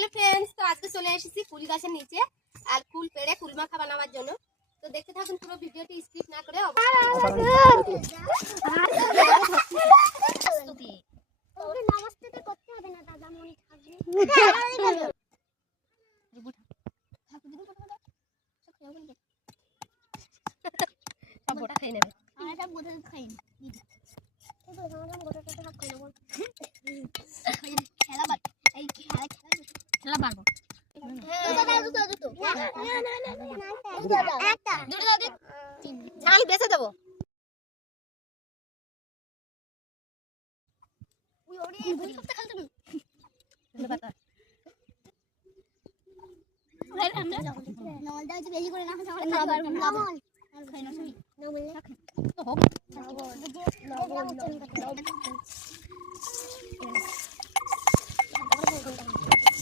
Hello friends, তো আজকে চলে এসেছি কুল গাছের নিচে আর কুল পেড়ে কুল মাখা বানাবার জন্য। তো দেখতে থাকুন পুরো ভিডিওটি স্কিপ না করে। খেয়ে নেবে খেলা পারবো। আমি বেঁচে দেবো।